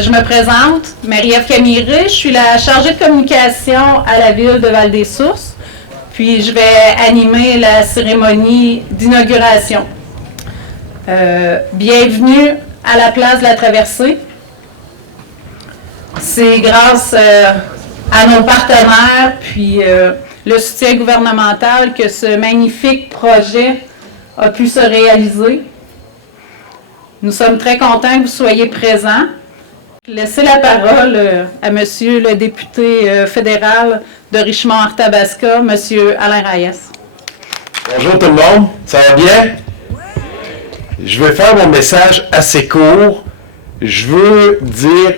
Je me présente, Marie-Ève Camiré, je suis la chargée de communication à la ville de Val-des-Sources, puis je vais animer la cérémonie d'inauguration. Bienvenue à la place de la Traversée. C'est grâce à nos partenaires, puis le soutien gouvernemental que ce magnifique projet a pu se réaliser. Nous sommes très contents que vous soyez présents. Laissez la parole à Monsieur le député fédéral de Richmond-Arthabasca, Monsieur Alain Reyes. Bonjour tout le monde, ça va bien? Je vais faire mon message assez court. Je veux dire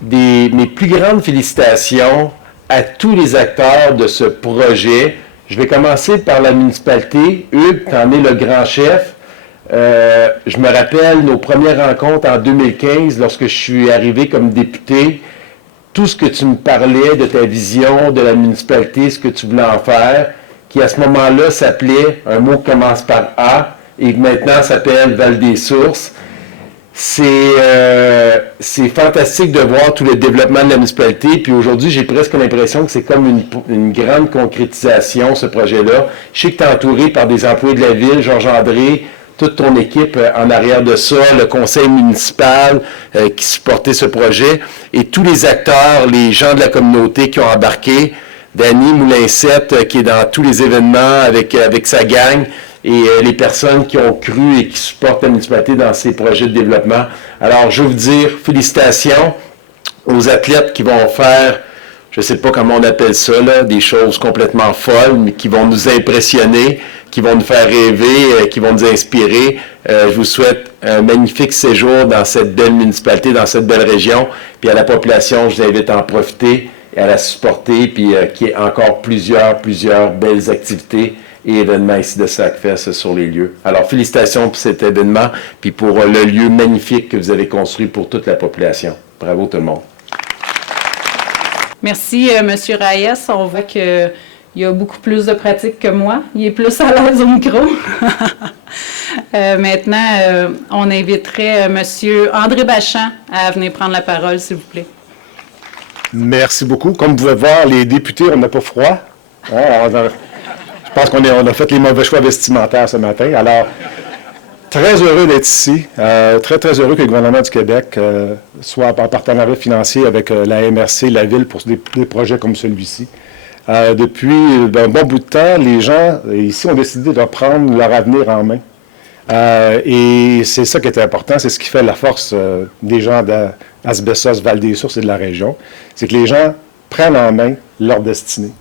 mes plus grandes félicitations à tous les acteurs de ce projet. Je vais commencer par la municipalité. Hugues, tu en es le grand chef. Je me rappelle nos premières rencontres en 2015 lorsque je suis arrivé comme député. Tout ce que tu me parlais de ta vision de la municipalité, ce que tu voulais en faire, qui à ce moment-là s'appelait, un mot qui commence par A, et maintenant s'appelle Val-des-Sources. C'est fantastique de voir tout le développement de la municipalité. Puis aujourd'hui, j'ai presque l'impression que c'est comme une grande concrétisation, ce projet-là. Je sais que tu es entouré par des employés de la ville, Georges-André, toute ton équipe en arrière de ça, le conseil municipal qui supportait ce projet, et tous les acteurs, les gens de la communauté qui ont embarqué. Danny Moulin-7 qui est dans tous les événements avec sa gang, et les personnes qui ont cru et qui supportent la municipalité dans ces projets de développement. Alors, je veux vous dire félicitations aux athlètes qui vont faire, je ne sais pas comment on appelle ça, là, des choses complètement folles, mais qui vont nous impressionner, qui vont nous faire rêver, qui vont nous inspirer. Je vous souhaite un magnifique séjour dans cette belle municipalité, dans cette belle région. Puis à la population, je vous invite à en profiter et à la supporter, puis qu'il y ait encore plusieurs belles activités et événements ici de SACFest sur les lieux. Alors, félicitations pour cet événement, puis pour le lieu magnifique que vous avez construit pour toute la population. Bravo tout le monde. Merci, M. Reyes. On voit qu'il y a beaucoup plus de pratique que moi. Il est plus à l'aise au micro. Maintenant, on inviterait M. André Bachand à venir prendre la parole, s'il vous plaît. Merci beaucoup. Comme vous pouvez voir, les députés, on n'a pas froid. Je pense qu'on a fait les mauvais choix vestimentaires ce matin. Alors, très heureux d'être ici. Très heureux que le gouvernement du Québec soit en partenariat financier avec la MRC, la Ville, pour des projets comme celui-ci. Depuis un bon bout de temps, les gens ici ont décidé de prendre leur avenir en main. Et c'est ça qui est important, c'est ce qui fait la force des gens d'Asbestos, Val-des-Sources et de la région. C'est que les gens prennent en main leur destinée.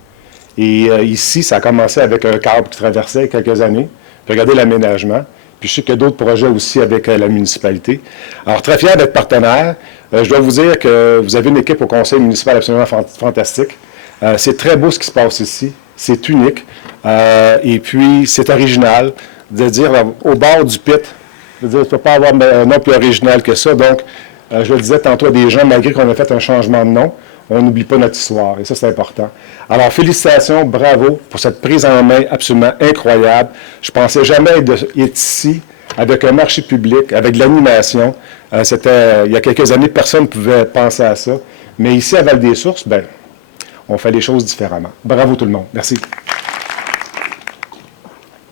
Et ici, ça a commencé avec un câble qui traversait il y a quelques années. Puis regardez l'aménagement. Puis je sais qu'il y a d'autres projets aussi avec la municipalité. Alors, très fier d'être partenaire. Je dois vous dire que vous avez une équipe au conseil municipal absolument fantastique. C'est très beau ce qui se passe ici. C'est unique. Et puis, c'est original. De dire au bord du pit, de dire, tu ne peux pas avoir un nom plus original que ça. Donc, je le disais tantôt à des gens, malgré qu'on a fait un changement de nom, on n'oublie pas notre histoire, et ça, c'est important. Alors, félicitations, bravo pour cette prise en main absolument incroyable. Je ne pensais jamais être ici avec un marché public, avec de l'animation. Il y a quelques années, personne ne pouvait penser à ça. Mais ici, à Val-des-Sources, on fait les choses différemment. Bravo tout le monde. Merci.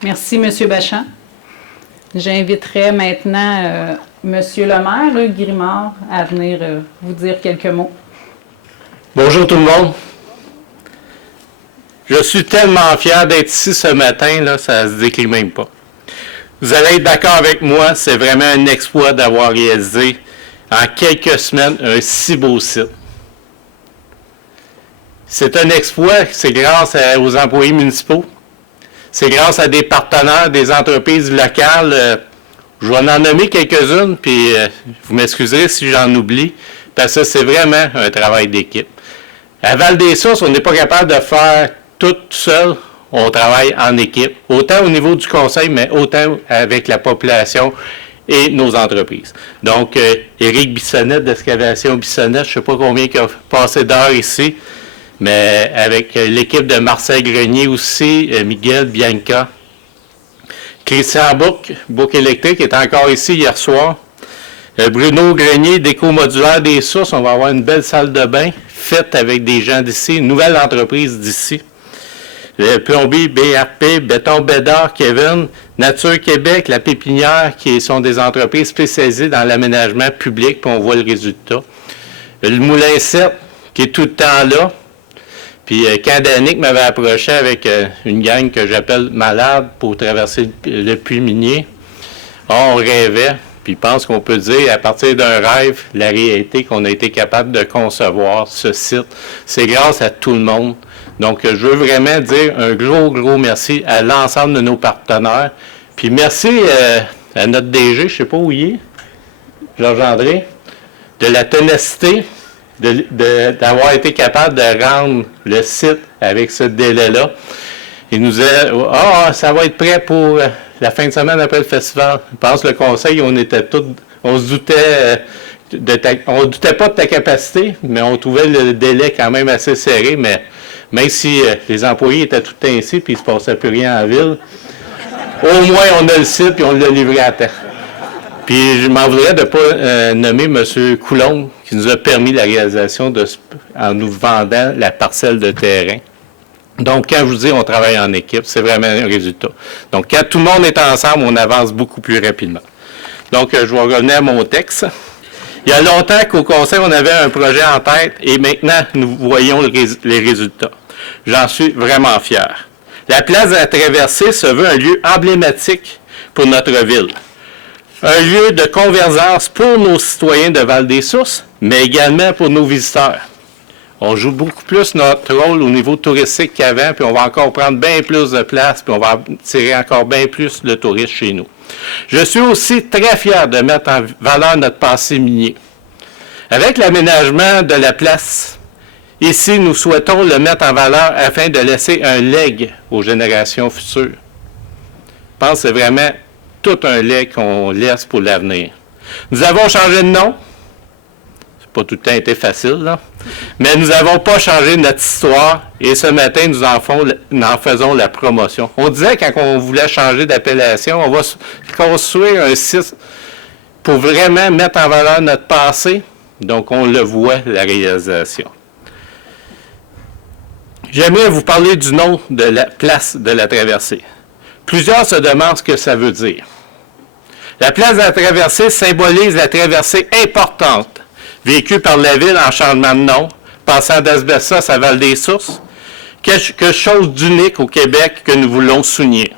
Merci, M. Bachand. J'inviterai maintenant M. le maire, Hugues Grimard, à venir vous dire quelques mots. Bonjour tout le monde. Je suis tellement fier d'être ici ce matin, là, ça ne se décrit même pas. Vous allez être d'accord avec moi, c'est vraiment un exploit d'avoir réalisé en quelques semaines un si beau site. C'est un exploit, c'est grâce aux employés municipaux, c'est grâce à des partenaires, des entreprises locales. Je vais en nommer quelques-unes, puis vous m'excuserez si j'en oublie, parce que c'est vraiment un travail d'équipe. À Val-des-Sources, on n'est pas capable de faire tout seul, on travaille en équipe, autant au niveau du conseil, mais autant avec la population et nos entreprises. Donc, Éric Bissonnette d'Excavation Bissonnette, je ne sais pas combien il a passé d'heures ici, mais avec l'équipe de Marcel Grenier aussi, Miguel, Bianca, Christian Bouc électrique est encore ici hier soir. Bruno Grenier, Déco Modulaire des Sources, on va avoir une belle salle de bain faite avec des gens d'ici, une nouvelle entreprise d'ici. Plombier, BRP, Béton Bédard, Kevin, Nature Québec, La Pépinière, qui sont des entreprises spécialisées dans l'aménagement public, puis on voit le résultat. Le Moulin 7, qui est tout le temps là. Puis quand Danick m'avait approché avec une gang que j'appelle malade pour traverser le puits minier, on rêvait. Puis je pense qu'on peut dire, à partir d'un rêve, la réalité qu'on a été capable de concevoir, ce site, c'est grâce à tout le monde. Donc, je veux vraiment dire un gros merci à l'ensemble de nos partenaires. Puis merci à notre DG, je ne sais pas où il est, Georges-André, de la ténacité, d'avoir été capable de rendre le site avec ce délai-là. Il nous a ça va être prêt pour la fin de semaine après le festival. Je pense que le conseil, on se doutait, on doutait pas de ta capacité, mais on trouvait le délai quand même assez serré. Mais même si les employés étaient tout ainsi puis il ne se passait plus rien en ville, au moins on a le site et on l'a livré à temps. Puis je m'en voudrais de ne pas nommer M. Coulombe, qui nous a permis la réalisation en nous vendant la parcelle de terrain. Donc, quand je vous dis on travaille en équipe, c'est vraiment un résultat. Donc, quand tout le monde est ensemble, on avance beaucoup plus rapidement. Donc, je vais revenir à mon texte. Il y a longtemps qu'au Conseil, on avait un projet en tête et maintenant, nous voyons les résultats. J'en suis vraiment fier. La place de la Traversée se veut un lieu emblématique pour notre ville. Un lieu de convergence pour nos citoyens de Val-des-Sources, mais également pour nos visiteurs. On joue beaucoup plus notre rôle au niveau touristique qu'avant, puis on va encore prendre bien plus de place, puis on va tirer encore bien plus de touristes chez nous. Je suis aussi très fier de mettre en valeur notre passé minier. Avec l'aménagement de la place, ici, nous souhaitons le mettre en valeur afin de laisser un legs aux générations futures. Je pense que c'est vraiment tout un legs qu'on laisse pour l'avenir. Nous avons changé de nom. Pas tout le temps été facile, là. Mais nous n'avons pas changé notre histoire et ce matin, nous en faisons la promotion. On disait quand on voulait changer d'appellation, on va construire un site pour vraiment mettre en valeur notre passé. Donc, on le voit, la réalisation. J'aimerais vous parler du nom de la place de la Traversée. Plusieurs se demandent ce que ça veut dire. La place de la Traversée symbolise la traversée importante vécu par la ville en changement de nom, passant d'Asbestos à Val-des-Sources, quelque chose d'unique au Québec que nous voulons souligner.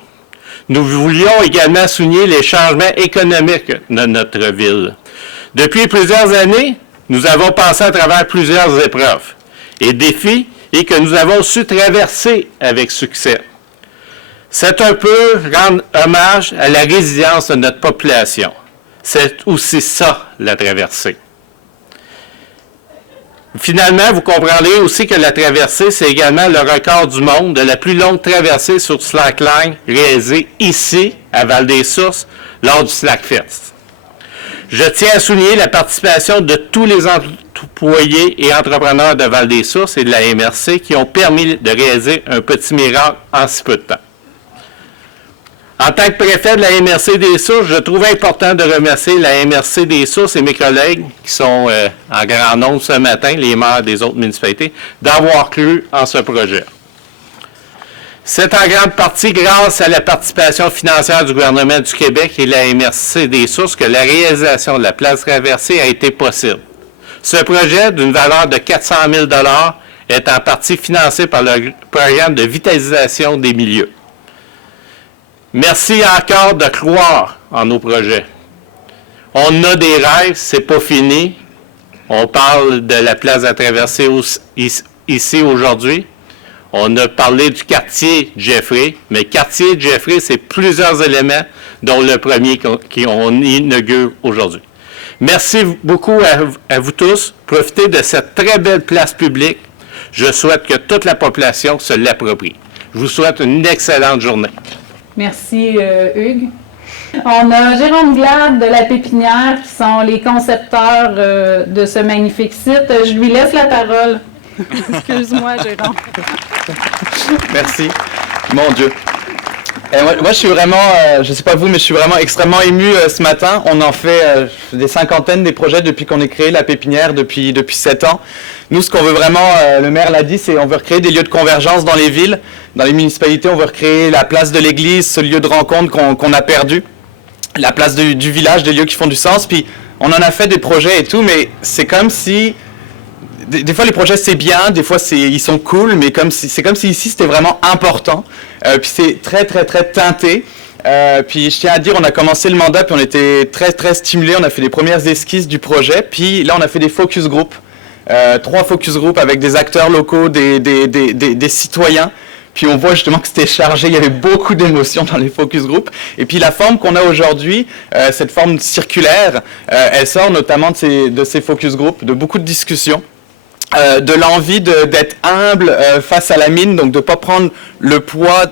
Nous voulions également souligner les changements économiques de notre ville. Depuis plusieurs années, nous avons passé à travers plusieurs épreuves et défis et que nous avons su traverser avec succès. C'est un peu rendre hommage à la résilience de notre population. C'est aussi ça, la traversée. Finalement, vous comprendrez aussi que la traversée, c'est également le record du monde de la plus longue traversée sur Slackline réalisée ici, à Val-des-Sources, lors du Slackfest. Je tiens à souligner la participation de tous les employés et entrepreneurs de Val-des-Sources et de la MRC qui ont permis de réaliser un petit miracle en si peu de temps. En tant que préfet de la MRC des Sources, je trouve important de remercier la MRC des Sources et mes collègues qui sont en grand nombre ce matin, les maires des autres municipalités, d'avoir cru en ce projet. C'est en grande partie grâce à la participation financière du gouvernement du Québec et la MRC des Sources que la réalisation de la place traversée a été possible. Ce projet, d'une valeur de 400 000 $ est en partie financé par le programme de vitalisation des milieux. Merci encore de croire en nos projets. On a des rêves, c'est pas fini. On parle de la place à traverser ici aujourd'hui. On a parlé du quartier Jeffrey, mais quartier Jeffrey, c'est plusieurs éléments, dont le premier qu'on inaugure aujourd'hui. Merci beaucoup à vous tous. Profitez de cette très belle place publique. Je souhaite que toute la population se l'approprie. Je vous souhaite une excellente journée. Merci, Hugues. On a Jérôme Glade de La Pépinière qui sont les concepteurs de ce magnifique site. Je lui laisse la parole. Excuse-moi, Jérôme. Merci. Mon Dieu. Moi, je suis vraiment, je sais pas vous, mais je suis vraiment extrêmement ému ce matin. On en fait des cinquantaines des projets depuis qu'on est créé la pépinière depuis 7 ans. Nous, ce qu'on veut vraiment, le maire l'a dit, c'est on veut recréer des lieux de convergence dans les villes, dans les municipalités. On veut recréer la place de l'église, ce lieu de rencontre qu'on a perdu, la place du village, des lieux qui font du sens. Puis on en a fait des projets et tout, mais c'est comme si des fois les projets c'est bien, des fois ils sont cool, mais c'est comme si ici c'était vraiment important. Puis c'est très très très teinté. Puis je tiens à dire, on a commencé le mandat, puis on était très très stimulés. On a fait les premières esquisses du projet, puis là on a fait des focus group, 3 focus group avec des acteurs locaux, des citoyens. Puis on voit justement que c'était chargé, il y avait beaucoup d'émotions dans les focus group. Et puis la forme qu'on a aujourd'hui, cette forme circulaire, elle sort notamment de ces focus group, de beaucoup de discussions. De l'envie d'être humble face à la mine, donc de ne pas prendre le poids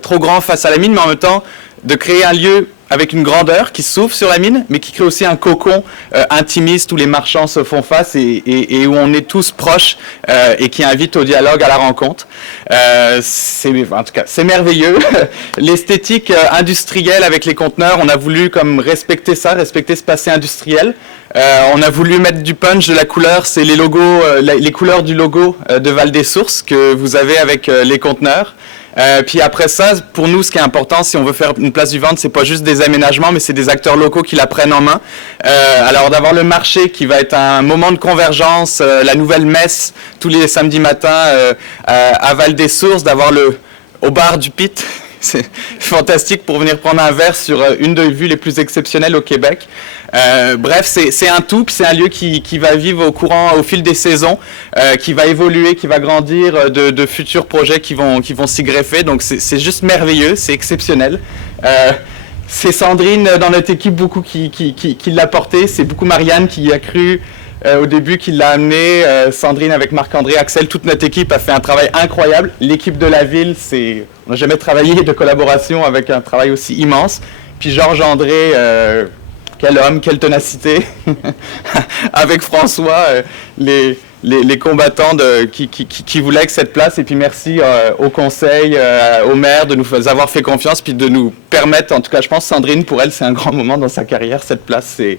trop grand face à la mine, mais en même temps de créer un lieu avec une grandeur qui s'ouvre sur la mine, mais qui crée aussi un cocon intimiste où les marchands se font face et où on est tous proches et qui invite au dialogue, à la rencontre. En tout cas, c'est merveilleux. L'esthétique industrielle avec les conteneurs, on a voulu comme respecter ce passé industriel. On a voulu mettre du punch, de la couleur, c'est les logos, les couleurs du logo de Val des Sources que vous avez avec les conteneurs. Puis après ça, pour nous, ce qui est important, si on veut faire une place vivante, c'est pas juste des aménagements, mais c'est des acteurs locaux qui la prennent en main. Alors d'avoir le marché qui va être un moment de convergence, la nouvelle messe tous les samedis matins à Val des Sources, d'avoir au bar du Pit. C'est fantastique pour venir prendre un verre sur une des vues les plus exceptionnelles au Québec. Bref, c'est un tout, puis c'est un lieu qui va vivre au fil des saisons, qui va évoluer, qui va grandir, de futurs projets qui vont s'y greffer. Donc c'est juste merveilleux, c'est exceptionnel. C'est Sandrine dans notre équipe beaucoup qui l'a porté, c'est beaucoup Marianne qui y a cru au début, qui l'a amené. Sandrine avec Marc-André, Axel, toute notre équipe a fait un travail incroyable. L'équipe de la ville, on n'a jamais travaillé de collaboration avec un travail aussi immense. Puis Georges-André, quel homme, quelle ténacité. Avec François, les combattants qui voulaient que cette place. Et puis merci au conseil, au maire de nous avoir fait confiance, puis de nous permettre, en tout cas je pense Sandrine, pour elle c'est un grand moment dans sa carrière, cette place, c'est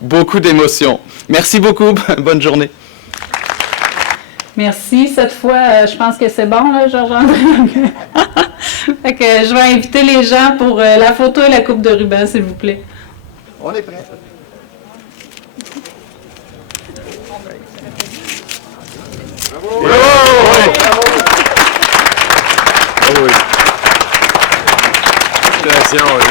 beaucoup d'émotions. Merci beaucoup, bonne journée. Merci. Cette fois, je pense que c'est bon, là, Georges-André. Fait que je vais inviter les gens pour la photo et la coupe de ruban, s'il vous plaît. On est prêts. Bravo! Bravo! Félicitations, oui.